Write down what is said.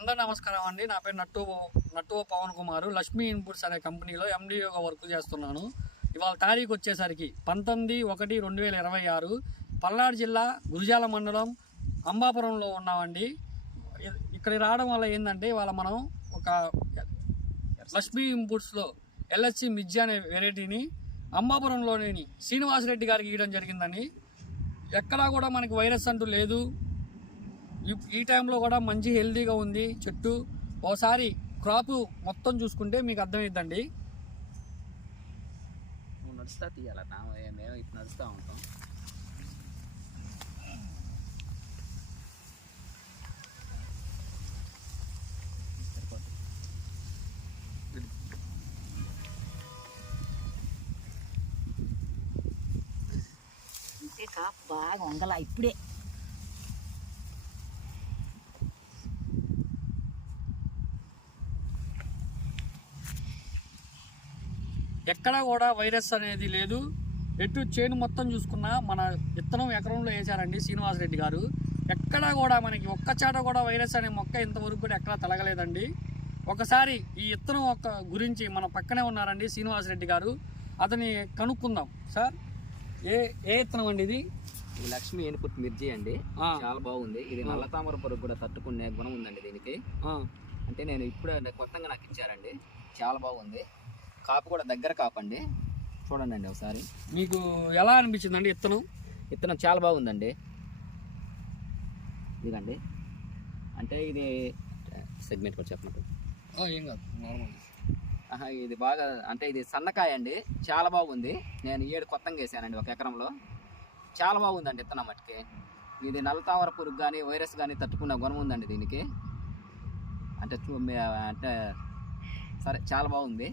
అందరూ నమస్కారం అండి. నా పేరు నట్టు పవన్ కుమార్. లక్ష్మీ ఇన్పుట్స్ అనే కంపెనీలో ఎండిఓగా వర్క్ చేస్తున్నాను. ఇవాళ తారీఖు వచ్చేసరికి 19/1/2026 పల్నాడు జిల్లా గురిజాల మండలం అంబాపురంలో ఉన్నామండి. ఇక్కడికి రావడం వల్ల ఏంటంటే ఇవాళ మనం ఒక లక్ష్మీ ఇన్పుట్స్లో LHC మిర్చి అనే వెరైటీని అంబాపురంలోని శ్రీనివాసరెడ్డి గారికి ఇవ్వడం జరిగిందండి. ఎక్కడా కూడా మనకి వైరస్ అంటూ లేదు. ఈ టైంలో కూడా మంచి హెల్తీగా ఉంది చెట్టు. ఓసారి క్రాప్ మొత్తం చూసుకుంటే మీకు అర్థమైద్దండి. నువ్వు నడుస్తా తీయాలన్నా, మేము ఇప్పుడు నడుస్తూ ఉంటాం. కాపు బాగా వంగల ఇప్పుడే. ఎక్కడా కూడా వైరస్ అనేది లేదు. ఎటు చేను మొత్తం చూసుకున్నా మన విత్తనం ఎకరంలో వేశారండి శ్రీనివాసరెడ్డి గారు. ఎక్కడా కూడా మనకి ఒక్క చాట కూడా వైరస్ అనే మొక్క ఇంతవరకు కూడా ఎక్కడా తలగలేదండి. ఒకసారి ఈ విత్తనం గురించి మన పక్కనే ఉన్నారండి శ్రీనివాసరెడ్డి గారు, అతని కనుక్కుందాం. సార్, ఏ విత్తనం అండి ఇది? ఇది లక్ష్మీ ఇన్పుట్ మిర్చి అండి. చాలా బాగుంది. ఇది నల్ల తామర పురుగు కూడా తట్టుకునే గుణం ఉందండి దీనికి. అంటే నేను ఇప్పుడు కొత్తగా నాకు ఇచ్చారండి. చాలా బాగుంది. కాపు కూడా దగ్గర కాపండి, చూడండి అండి ఒకసారి. మీకు ఎలా అనిపించిందండి విత్తనం? విత్తనం చాలా బాగుందండి. ఇదిగండి, అంటే ఇది సెగ్మెంట్ కూడా చెప్పినట్టు ఏం కాదు, నార్మల్. ఇది బాగా, అంటే ఇది సన్నకాయ అండి, చాలా బాగుంది. నేను 7 కొత్తగా వేసానండి ఒక ఎకరంలో. చాలా బాగుందండి విత్తనం మట్టుకి. ఇది నల్ల తామర పురుగు కానీ వైరస్ కానీ తట్టుకునే గుణం ఉందండి దీనికి. అంటే సరే, చాలా బాగుంది.